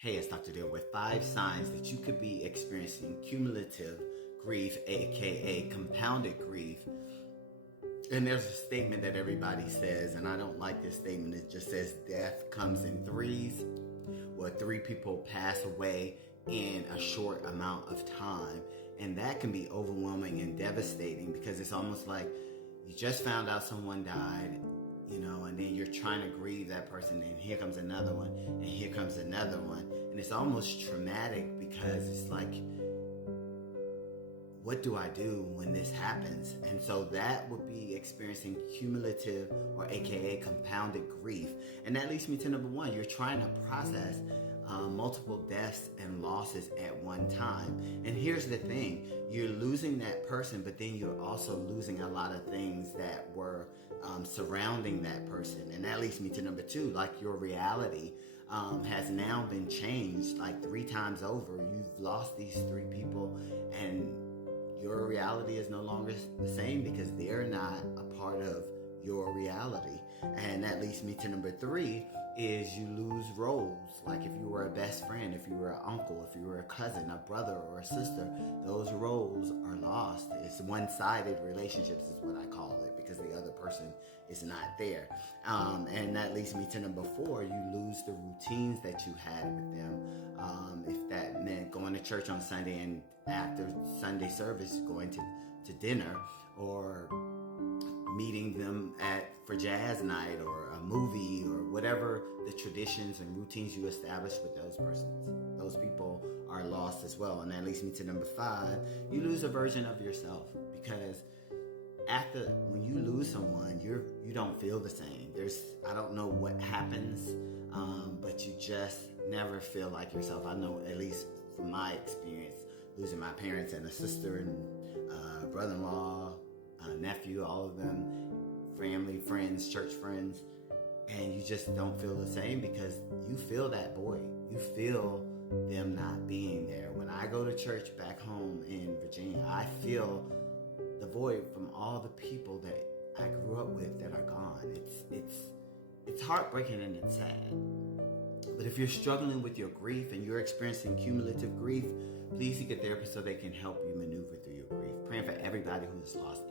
Hey, it's Dr. Deal with 5 signs that you could be experiencing cumulative grief, aka compounded grief. And there's a statement that everybody says, and I don't like this statement. It just says death comes in threes, where 3 people pass away in a short amount of time. And that can be overwhelming and devastating because it's almost like you just found out someone died, and then you're trying to grieve that person, and here comes another one, and here comes another one. And it's almost traumatic because it's like, what do I do when this happens? And so that would be experiencing cumulative or aka compounded grief. And that leads me to number 1. You're trying to process multiple deaths and losses at one time. And here's the thing, you're losing that person, but then you're also losing a lot of things that were surrounding that person. And that leads me to number 2, like your reality has now been changed like 3 times over. You've lost these 3 people, and your reality is no longer the same because they're not a part of your reality. And that leads me to number 3 is you lose roles. Like if you were a best friend, if you were an uncle, if you were a cousin, a brother, or a sister, those roles are lost. It's one-sided relationships is what I call it, because the other person is not there. And that leads me to number 4, you lose the routines that you had with them. If that meant going to church on Sunday and after Sunday service going to dinner, or meeting them for jazz night or a movie or whatever the traditions and routines you established with those persons. Those people are lost as well. And that leads me to number 5. You lose a version of yourself, because when you lose someone, you don't feel the same. I don't know what happens, but you just never feel like yourself. I know, at least from my experience, losing my parents and a sister and brother-in-law, nephew, all of them, family, friends, church friends, and you just don't feel the same because you feel that void. You feel them not being there. When I go to church back home in Virginia, I feel the void from all the people that I grew up with that are gone. It's heartbreaking and it's sad. But if you're struggling with your grief and you're experiencing cumulative grief, please seek a therapist so they can help you maneuver through your grief. Praying for everybody who's lost